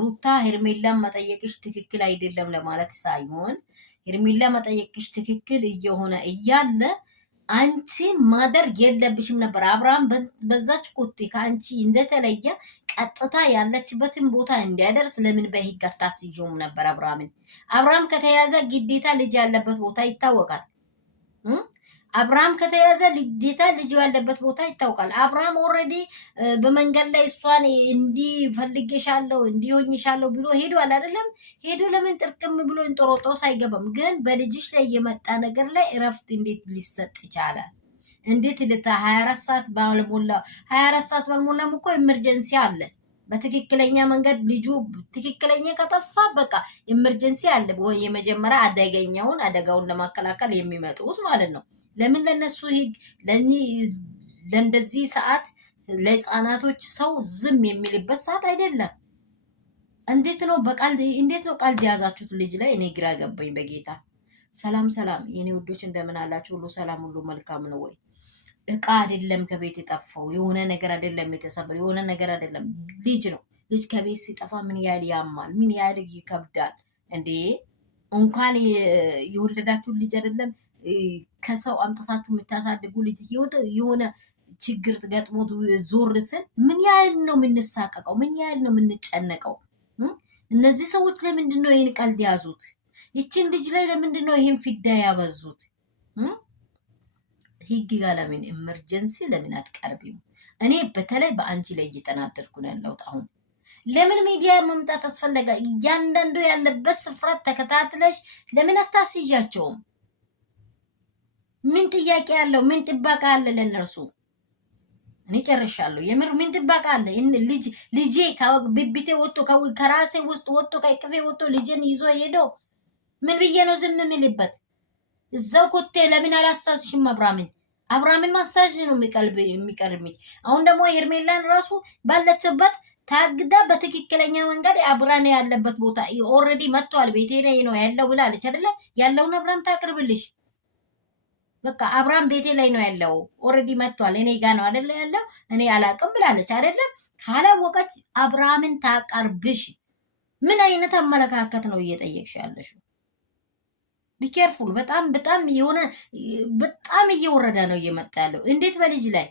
ሩታ ሄርሜላን መጠየቅሽ ትክክል አይደለም ለማለት ሳይሆን ሄርሜላ መጠየቅሽ ትክክል እየሆነ እያለ አንቺ ማደርግ የለብሽም ነበር። አብርሃም በዛች ኮቴ ከአንቺ እንደተለየ ቀጥታ ያለችበትን ቦታ እንዲያደርስ ለምን በህግ አታስይዥውም ነበር? አብርሃም ከተያዘ ግዴታ ልጅ ያለበት ቦታ ይታወቃል። አብርሃም ከተያዘ ግዴታ ልጅ ያለበት ቦታ ይታወቃል። አብርሃም ኦልሬዲ በመንገድ ላይ እሷን እንዲፈልግሻለሁ እንዲሆኝሻለሁ ብሎ ሄዷል አይደለም? ሄዶ ለምን ጥርቅም ብሎ እንጦሮጦስ አይገባም? ግን በልጅሽ ላይ የመጣ ነገር ላይ እረፍት እንዴት ሊሰጥ ይቻላል? እንዴት 24 ሰዓት ባልሞላ 24 ሰዓት ባልሞላም እኮ ኤመርጀንሲ አለ። በትክክለኛ መንገድ ልጁ ትክክለኛ ከጠፋ በቃ ኤመርጀንሲ አለ። የመጀመሪያ አደጋውን ለማከላከል የሚመጡት ማለት ነው። ለምን ለነሱ ህግ ለእንደዚህ ሰዓት ለህፃናቶች ሰው ዝም የሚልበት ሰዓት አይደለም። እንዴት ነው ቀልድ የያዛችሁት ልጅ ላይ? እኔ ግራ ገባኝ በጌታ። ሰላም የኔ ውዶች እንደምን አላችሁ? ሁሉ ሰላም፣ ሁሉ መልካም ነው ወይ? እቃ አይደለም ከቤት የጠፋው፣ የሆነ ነገር አይደለም የተሰበረ፣ የሆነ ነገር አይደለም፣ ልጅ ነው። ልጅ ከቤት ሲጠፋ ምን ያህል ያማል፣ ምን ያህል ይከብዳል እንዴ! እንኳን የወለዳችሁት ልጅ አይደለም ከሰው አምጥታችሁ የምታሳድጉ ልጅ የሆነ ችግር ገጥሞት ዞር ስል ምን ያህል ነው የምንሳቀቀው? ምን ያህል ነው የምንጨነቀው? እነዚህ ሰዎች ለምንድን ነው ይህን ቀልድ ያዙት? ይችን ልጅ ላይ ለምንድን ነው ይህን ፊዳ ያበዙት? ህግ ጋር ለምን ኤመርጀንሲ ለምን አትቀርቢም? እኔ በተለይ በአንቺ ላይ እየተናደድኩ ነው ያለሁት። አሁን ለምን ሚዲያ መምጣት አስፈለገ? እያንዳንዱ ያለበት ስፍራ ተከታትለሽ ለምን አታስይዣቸውም? ምን ጥያቄ ያለው? ምን ጥበቃ አለ ለነርሱ? እኔ ጨርሻለሁ። የምር ምን ጥበቃ አለ? ልጄ ከብብቴ ወጥቶ ከራሴ ውስጥ ወጥቶ ከቅፌ ወጥቶ ልጄን ይዞ ሄዶ ምን ብዬ ነው ዝም የምልበት? እዛው ኮቴ ለምን አላሳስሽም? አብርሃምን ማሳጅ ነው የሚቀርብሽ። አሁን ደግሞ ሄርሜላን ራሱ ባለችበት ታግዳ በትክክለኛ መንገድ አብራን ያለበት ቦታ ኦልሬዲ መጥቷል። ቤቴ ላይ ነው ያለው ብላለች አይደለ? ያለውን አብርሃም ታቅርብልሽ። በቃ አብርሃም ቤቴ ላይ ነው ያለው፣ ኦልሬዲ መጥቷል፣ እኔ ጋ ነው አይደለ ያለው፣ እኔ አላቅም ብላለች አይደለ? ካላወቀች አብርሃምን ታቀርብሽ። ምን አይነት አመለካከት ነው እየጠየቅሽ ያለሽው? ቢኬርፉል። በጣም የሆነ በጣም እየወረደ ነው እየመጣ ያለው። እንዴት በልጅ ላይ